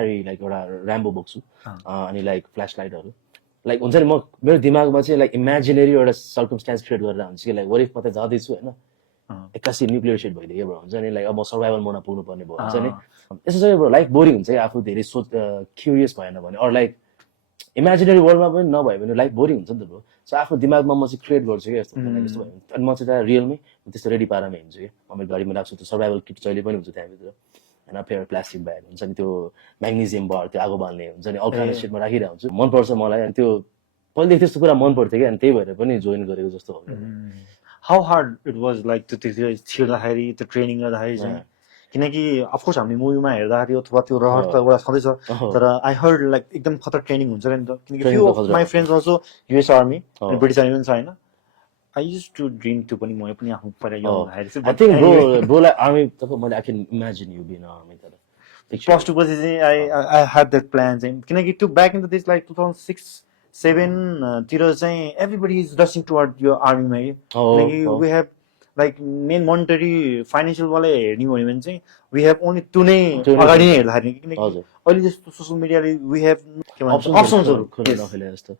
क्यारी like एउटा ऱ्याम्बो बोक्छु अनि लाइक फ्ल्यास लाइटहरू लाइक हुन्छ नि म मेरो दिमागमा चाहिँ लाइक इमेजिनेरी एउटा सर्कमस्टान्स क्रिएट गरेर हुन्छ कि लाइक वट इफ म त जाँदैछु होइन एक्कासी न्युक्लियर सेट भइदियो ब्रो हुन्छ नि लाइक अब म सर्भाइभल मोडमा पुग्नु पर्ने भयो हुन्छ नि यस्तो चाहिँ ब्रो लाइफ बोरिङ हुन्छ कि आफू धेरै क्युरियस भएन भने अरू लाइक इमेजिनेरी वर्ल्डमा पनि नभयो भने लाइफ बोरिङ हुन्छ नि त ब्रो सो आफ्नो दिमागमा म चाहिँ क्रिएट गर्छु कि यस्तो यस्तो भयो अनि म चाहिँ रियलमै त्यस्तो रेडी पारामै हिँड्छु कि म मेरो गाडीमा राख्छु त्यो सर्भाइभल किट जहिले पनि हुन्छ त्यहाँभित्र होइन फेरि प्लास्टिक ब्याग हुन्छ नि त्यो म्याग्नेजियम बार त्यो आगो बाल्ने हुन्छ नि अल्ट्रानेट सेटमा राखिरहेको हुन्छु मनपर्छ मलाई अनि त्यो पहिलेदेखि त्यस्तो कुरा मन पर्थ्यो कि अनि त्यही भएर पनि जोइन गरेको जस्तो हो how hard it was like त्यो छिर्दाखेरि त्यो ट्रेनिङ गर्दाखेरि चाहिँ किनकि अफकोर्स हामीले मुभीमा हेर्दाखेरि अथवा त्यो रहर त एउटा छँदैछ तर आई हर्ड लाइक एकदम खतरा ट्रेनिङ हुन्छ नि त किनकि few of my friends also US army British army पनि छ होइन आई युज टु ड्रिम त्यो पनि म पनि आफ्नो पहिला यङ हुँदाखेरि आई थिङ्क ब्रोलाई आर्मी तपाईँ मैले I can imagine you been army तर प्लस टू पछि चाहिँ आई ह्याड द्याट प्लान चाहिँ किनकि त्यो back in the days like 2006-07 तिर चाहिँ एभ्रीबडी इज रसिङ टुवर्ड यो आर्मीमा किनकि we have like main monetary financial वाला हेर्ने हो भने चाहिँ वी हेभ ओन्ली त्यो नै अगाडि नै हेर्दाखेरि किनकि अहिले जस्तो सोसियल मिडियाले वी हेभ अप्सन्सहरू नखेले जस्तो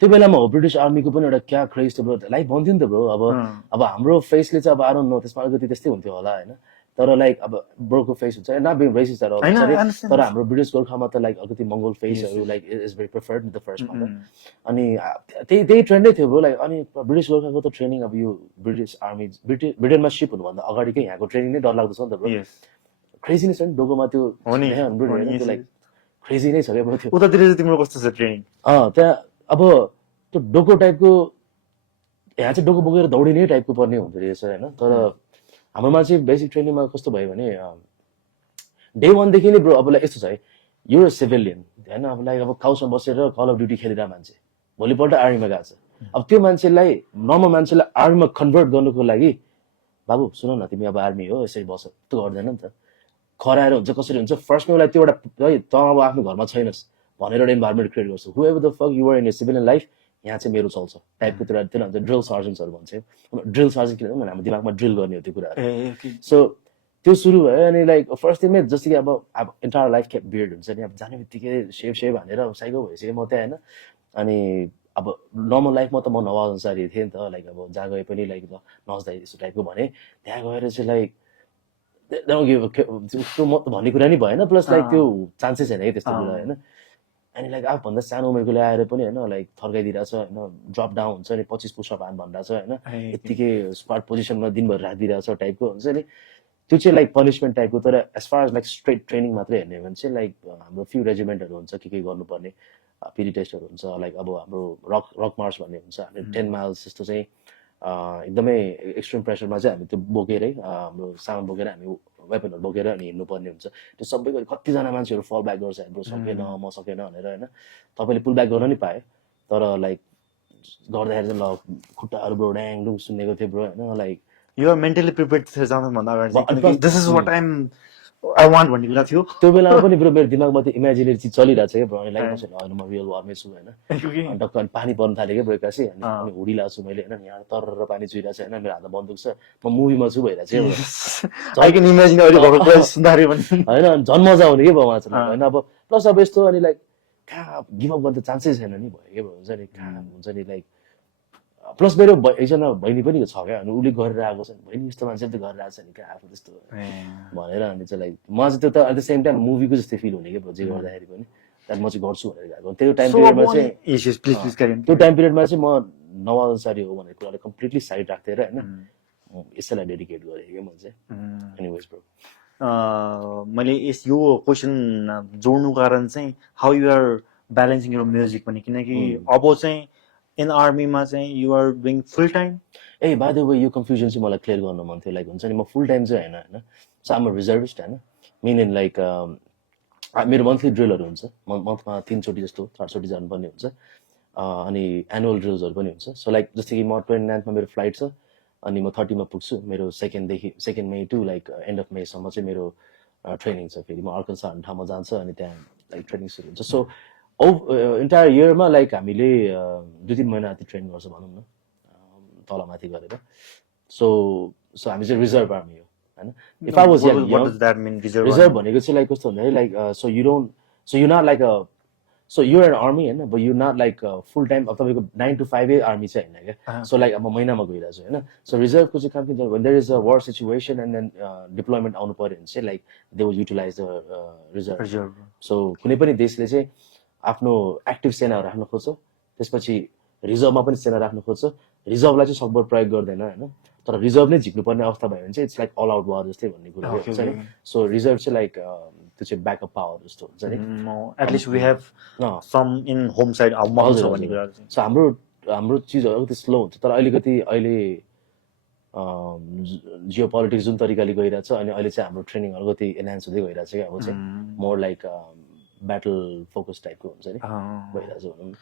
त्यो बेलामा हो ब्रिटिस आर्मीको पनि एउटा क्या क्रेज थियो ब्रो लाइक भन्थ्यो नि त ब्रो अब हाम्रो फेसले चाहिँ अब आरो नो त्यसमा अलिकति त्यस्तै हुन्थ्यो होला होइन तर लाइक अब ब्रोको फेस हुन्छ न बिङ रेसिस्ट तर हाम्रो ब्रिटिस गोर्खामा त लाइक अलिकति मङ्गोल फेसहरू like is very preferred the फर्स्टमा अनि त्यही ट्रेन्डै थियो ब्रो लाइक अनि ब्रिटिस गोर्खाको त ट्रेनिङ अब यो ब्रिटिस आर्मी ब्रिटेनमा सिप हुनुभन्दा अगाडिकै यहाँको ट्रेनिङ नै डरलाग्दो छ नि त ब्रो क्रेजी नै छ नि डोगोमा त्यो लाइक क्रेजी नै छ क्या ब्रो त्यो उतातिर चाहिँ तिम्रो कस्तो छ ट्रेनिङ त्यहाँ अब त्यो डोको टाइपको यहाँ चाहिँ डोको बोकेर दौडिने टाइपको पर्ने हुँदो रहेछ होइन तर हाम्रोमा चाहिँ बेसिक ट्रेनिङमा कस्तो भयो भने डे वानदेखि नै ब्रो अब लाइक यस्तो छ है यो सिभिलियन होइन अब लाइक अब काउसमा बसेर कल अफ ड्युटी खेलिरहेको मान्छे भोलिपल्ट आर्मीमा गएको छ अब त्यो मान्छेलाई नर्मल मान्छेलाई आर्मीमा कन्भर्ट गर्नुको लागि बाबु सुन न तिमी अब आर्मी हो यसरी बस त्यो गर्दैन नि त खराएर हुन्छ कसरी हुन्छ फर्स्टमा उसलाई त्यो एउटा है त अब आफ्नो घरमा छैनस् भनेर एउटा इन्भाइरोमेन्ट क्रिएट गर्छु whoever the fuck you're in your civilian life यहाँ चाहिँ मेरो चल्छ टाइपको त्यो भन्छ ड्रिल सर्जन्सहरू भन्छ ड्रिल सर्जन किन भने हाम्रो दिमागमा ड्रिल गर्ने हो त्यो कुराहरू सो त्यो सुरु भयो अनि लाइक फर्स्ट दिनमै जस्तो कि अब इन्टायर लाइफ क्या बियर्ड हुन्छ नि अब जाने बित्तिकै सेभ हानेर साइको भइसक्यो म त्यहाँ होइन अनि अब नर्मल लाइफमा त म नवाज अनुसारी थिएँ नि त लाइक अब जहाँ गए पनि लाइक नच्दै यस्तो टाइपको भने त्यहाँ गएर चाहिँ लाइक त्यो म भन्ने कुरा नि भएन प्लस लाइक त्यो चान्सेस छैन है त्यस्तो कुरा होइन अनि लाइक आफूभन्दा सानो उमेरको ल्याएर पनि होइन लाइक थर्काइदिरहेको छ होइन ड्रप डाउन हुन्छ नि 25 पुसअप हान भनिरहेको छ होइन यत्तिकै स्क्वाड पोजिसनमा दिनभर राखिदिरहेको छ टाइपको हुन्छ नि त्यो चाहिँ लाइक पनिसमेन्ट टाइपको तर as far as like straight training मात्रै हेर्ने भने चाहिँ लाइक हाम्रो फ्यु रेजिमेन्टहरू हुन्छ के गर्नुपर्ने पिडी टेस्टहरू हुन्छ लाइक अब हाम्रो रक मार्च भन्ने हुन्छ हामी 10 माइल्स जस्तो चाहिँ एकदमै एक्सट्रिम प्रेसरमा चाहिँ हामी त्यो बोकेरै हाम्रो सामान बोकेर हामी वेपनहरू बोकेर अनि हिँड्नुपर्ने हुन्छ त्यो सबै कतिजना मान्छेहरू फल ब्याक गर्छ ब्रो सकेन म सकेन भनेर होइन तपाईँले पुल ब्याक गर्न नि पाएँ तर लाइक गर्दाखेरि चाहिँ ल खुट्टाहरू ब्रो ड्याङ सुन्नेको थियो ब्रो होइन लाइक युआर मेन्टली प्रिपेयर्ड थियो जानुभन्दा अगाडि this is what I want भन्ने कुरा थियो त्यो बेलामा पनि ब्रो मेरो दिमागमा त्यो इमेजिनेरी चिज चलिरहेको छ क्या ब्रो अनि लाइक होइन म रियल वारमै छु होइन टक्क अनि पानी पर्नु थाल्यो क्या ब्रो एक्कासी अनि हुडिरहेको छु मैले होइन यहाँ तर पानी चुहिरहेको छ होइन मेरो हातमा बन्दुक छ म मुभीमा छु भइरहेको छ होइन झन् मजा आउने कि बाउमा चाहिँ होइन अब प्लस अब यस्तो अनि लाइक कहाँ गिभअप गर्ने त चान्सै छैन नि भयो क्या हुन्छ नि कहाँ हुन्छ नि लाइक प्लस मेरो एकजना बहिनी पनि छ क्या अनि उसले गरेर आएको छ बहिनी यस्तो मान्छेले त गरेर आएको छ नि क्या आफू त्यस्तो भनेर अनि चाहिँ लाइक म चाहिँ त्यो त एट द सेम टाइम मुभीको जस्तै फिल हुने क्या जे गर्दाखेरि पनि त्यहाँदेखि म चाहिँ गर्छु भनेर गएको त्यो टाइम पिरियडमा चाहिँ त्यो टाइम पिरियडमा चाहिँ म नवाज अन्सारी हो भनेर कुरालाई कम्प्लिटली साइड राख्थेँ र होइन यसैलाई डेडिकेट गरेँ क्या म चाहिँ एनिवेज ब्रो मैले यो क्वेसन जोड्नुको कारण चाहिँ how you are balancing your music पनि किनकि अब चाहिँ इन आर्मीमा चाहिँ you are doing full time a by the way यो कन्फ्युजन चाहिँ मलाई क्लियर गर्नु मन थियो लाइक हुन्छ नि म फुल टाइम चाहिँ होइन सो आम रिजर्भिस्ट होइन मेन इन लाइक मेरो मन्थली ड्रिलहरू हुन्छ मन्थमा 3 चोटि जस्तो 4 चोटि जानुपर्ने हुन्छ अनि एनुअल ड्रिल्सहरू पनि हुन्छ सो लाइक जस्तै कि म 29मा मेरो फ्लाइट छ अनि म 30मा पुग्छु मेरो second May to like end of मेसम्म चाहिँ मेरो ट्रेनिङ छ फेरि म अर्कन्सा भन्ने ठाउँमा जान्छ अनि त्यहाँ लाइक ट्रेनिङ सुरु हुन्छ सो इन्टायर इयरमा लाइक हामीले 2-3 महिना जति ट्रेन गर्छ भनौँ न तलमाथि गरेर सो हामी चाहिँ रिजर्भ आर्मी हो होइन if I was what does that mean reserve reserve भनेको चाहिँ लाइक कस्तो भन्दाखेरि like so you don't so you not like so you're an army होइन but you not like full time अब तपाईँको 9 to 5 आर्मी चाहिँ होइन क्या सो लाइक अब म महिनामा गइरहेको छु होइन सो रिजर्भको चाहिँ काम के हुन्छ when there is a war situation and then deployment आउनु पऱ्यो भने चाहिँ like they will utilize the reserve so कुनै पनि देशले चाहिँ आफ्नो एक्टिभ सेनाहरू राख्न खोज्छ त्यसपछि रिजर्भमा पनि सेना राख्न खोज्छ रिजर्भलाई चाहिँ सकभर प्रयोग गर्दैन होइन तर रिजर्भ नै झिक्नुपर्ने अवस्था भयो भने चाहिँ इट्स लाइक अल आउट वार जस्तै भन्ने कुरा हुन्छ नि सो रिजर्भ चाहिँ लाइक त्यो चाहिँ ब्याकअप पावर जस्तो हुन्छ नि at least we have some in home side भन्ने कुरा सो हाम्रो चिजहरू अलिकति स्लो हुन्छ तर अलिकति अहिले जियो पोलिटिक्स जुन तरिकाले गइरहेछ अनि अहिले चाहिँ हाम्रो ट्रेनिङ अलिकति एनहान्स हुँदै गइरहेछ क्या अब चाहिँ मोर लाइक ब्याटल फोकस टाइपको हुन्छ नि भइरहेछ भनौँ